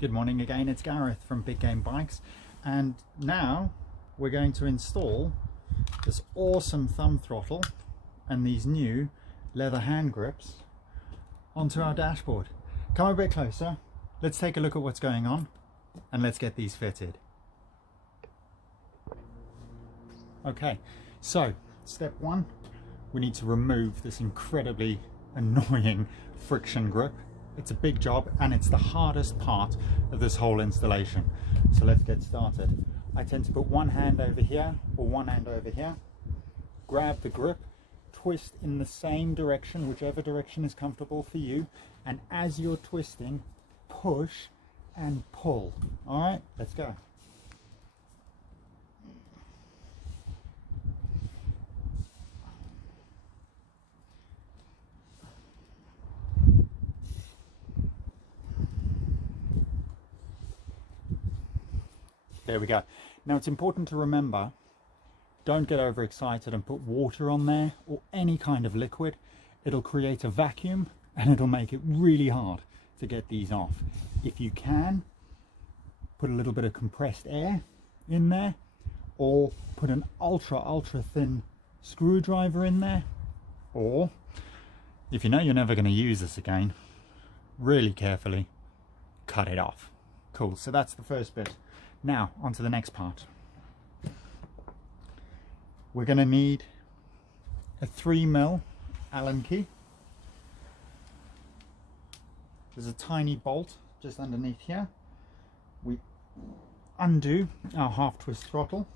Good morning again, it's Gareth from Big Game Bikes, and now we're going to install this awesome thumb throttle and these new leather hand grips onto our dashboard. Come a bit closer, let's take a look at what's going on and let's get these fitted. Okay, so step one, we need to remove this incredibly annoying friction grip. It's a big job and it's the hardest part of this whole installation. So let's get started. I tend to put one hand over here or one hand over here, grab the grip, twist in the same direction, whichever direction is comfortable for you, and as you're twisting, push and pull. All right, let's go. There we go. Now it's important to remember, don't get overexcited and put water on there or any kind of liquid. It'll create a vacuum and it'll make it really hard to get these off. If you can, put a little bit of compressed air in there, or put an ultra thin screwdriver in there, or if you know you're never going to use this again, really carefully cut it off. Cool, so that's the first bit. Now, on to the next part. We're going to need a 3mm Allen key. There's a tiny bolt just underneath here. We undo our half twist throttle,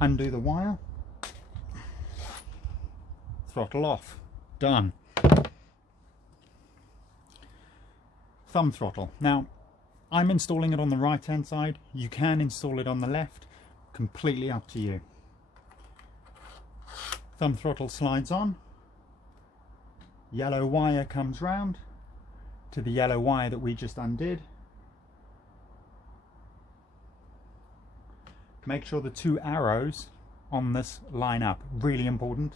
undo the wire, throttle off, done. Thumb throttle. Now, I'm installing it on the right hand side. You can install it on the left, completely up to you. Thumb throttle slides on, yellow wire comes round to the yellow wire that we just undid. Make sure the two arrows on this line up, really important,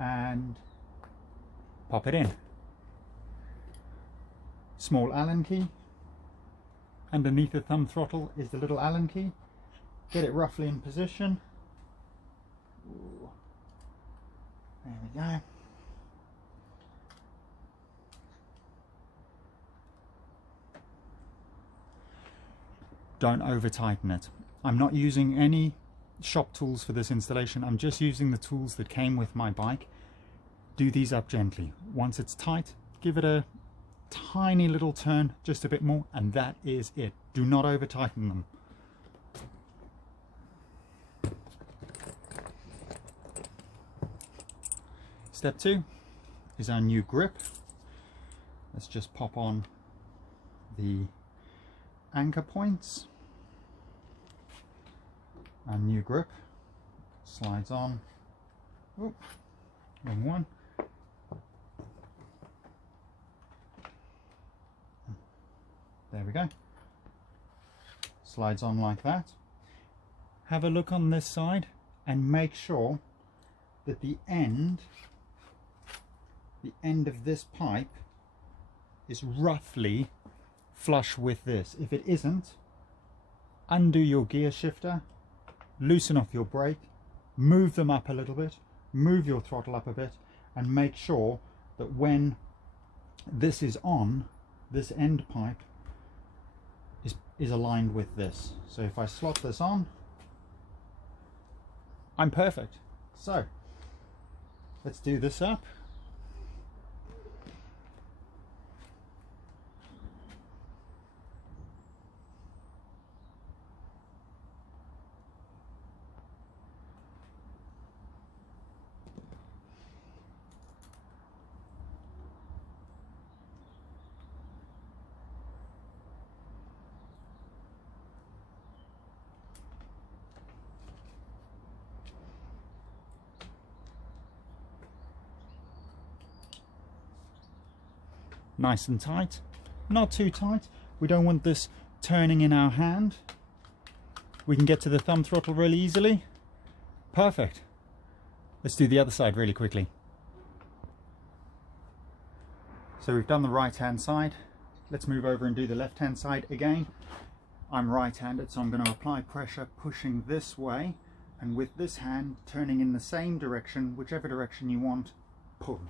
and pop it in. Small Allen key. Underneath the thumb throttle is the little Allen key. Get it roughly in position. Ooh. There we go. Don't over tighten it. I'm not using any shop tools for this installation. I'm just using the tools that came with my bike. Do these up gently. Once it's tight, give it a tiny little turn, just a bit more, and that is it. Do not over tighten them. Step two is our new grip. Let's just pop on the anchor points. Our new grip slides on. Oop, wrong one. There we go. Slides on like that. Have a look on this side and make sure that the end of this pipe is roughly flush with this. If it isn't, undo your gear shifter, loosen off your brake, move them up a little bit, move your throttle up a bit, and make sure that when this is on, this end pipe is aligned with this. So if I slot this on, I'm perfect. So let's do this up. Nice and tight, not too tight. We don't want this turning in our hand. We can get to the thumb throttle really easily. Perfect. Let's do the other side really quickly. So we've done the right hand side. Let's move over and do the left hand side again. I'm right-handed, so I'm going to apply pressure pushing this way, and with this hand turning in the same direction, whichever direction you want, pull.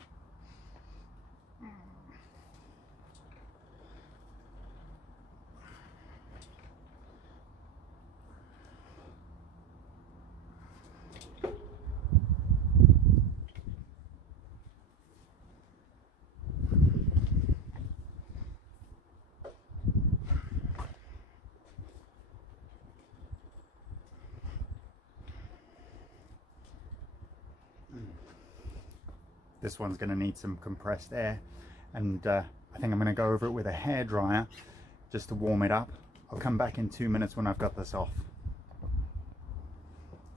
This one's going to need some compressed air, and I think I'm going to go over it with a hairdryer just to warm it up. I'll come back in 2 minutes when I've got this off.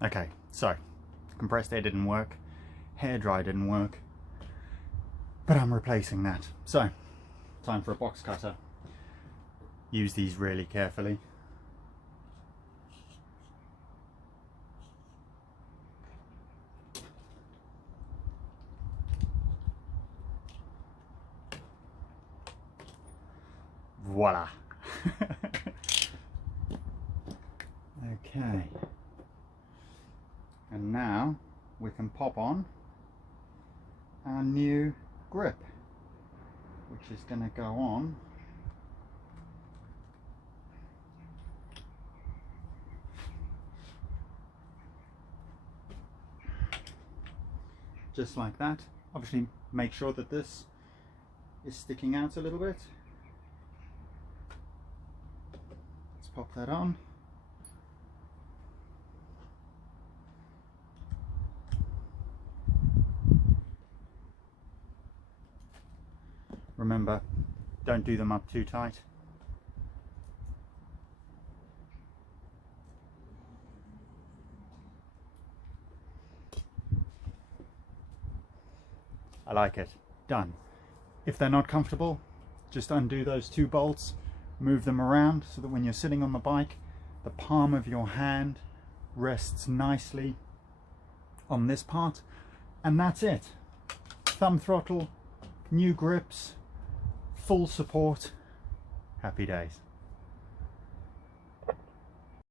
Okay, so compressed air didn't work, hairdryer didn't work, but I'm replacing that. So, time for a box cutter. Use these really carefully. Voila. Okay, and now we can pop on our new grip, which is going to go on just like that. Obviously make sure that this is sticking out a little bit. Let's pop that on. Remember, don't do them up too tight. I like it. Done. If they're not comfortable, just undo those 2 bolts, move them around so that when you're sitting on the bike, the palm of your hand rests nicely on this part, and that's it. Thumb throttle, new grips, full support. Happy days.